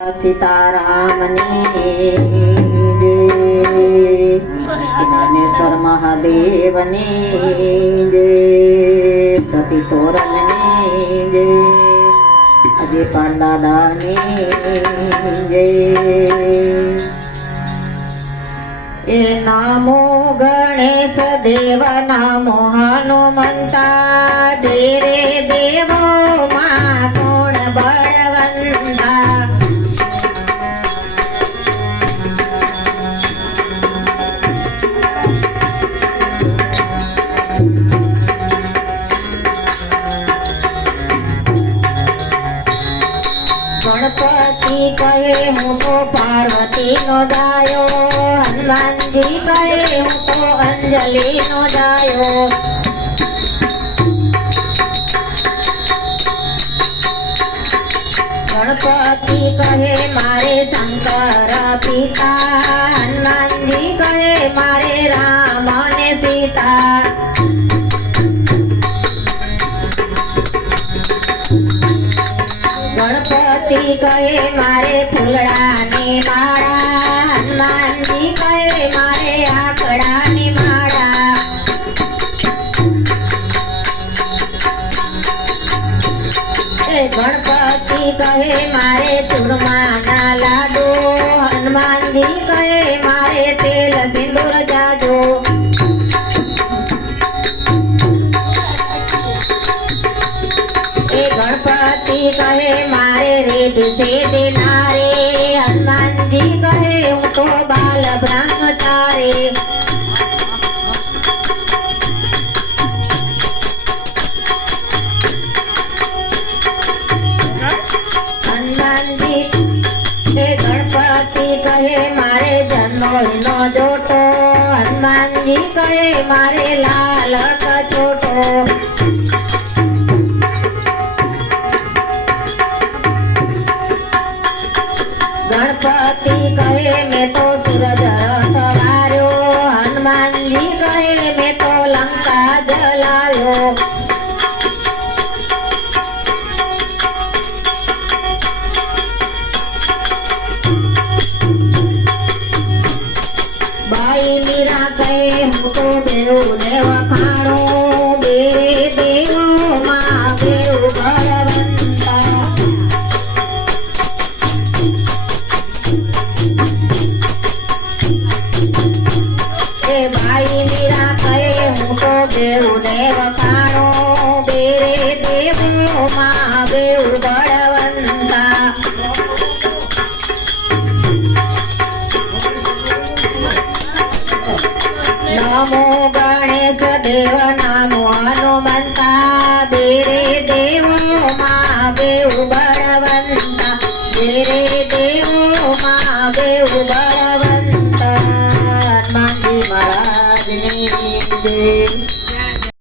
सीतारामनी ज्ञानेश्वर महादेवनी सती तोरलनी अजय पांडादानी ए नामो गणेश देव नामो हनुमंता धीरे देवो मा गुण बळवंता गणपति कहे हूँ तो पार्वती नो जायो, हनुमान जी कहे हूँ तो अंजलि नो जायो। गणपति कहे मारे शंकर पिता, हनुमान जी कहे मारे राम ने सीता। गणपति कहे मारे फूलड़ा ने माड़ा, हनुमान जी कहे मारे आकड़ा ने माड़ा। गणपति कहे मारे चूरमा ना लाडो, हनुमान जी कहे मारे तेल सिंदूर जाजो। गणपति कहे मारे रेत से दिनारे, हनुमान जी कहे हूँ तो बाल ब्रह्मचारी। हनुमान जी गणपति कहे मारे जन्मों नो जोटो, हनुमान जी कहे मारे लाल कचोटो। गणपति कहे मैं तो सूरज रखवार्यो, हनुमान जी कहे मैं तो लंका जलायो। भाई मीरा कहे हूँ तो बेरू ने वखाणो, बेरे देवो माँ बेरू बलवंता। भाई मीरा कहे हूँ तो बेरू ने वखाणो, बेरे देवो माँ बेरू बलवंता। नमो गणेश देव नामो हनुमंता, बेरे देवो माँ बेरू बलवंता। बेरे देवो माँ बेरू बलवंता। हनुमान जी महाराज ने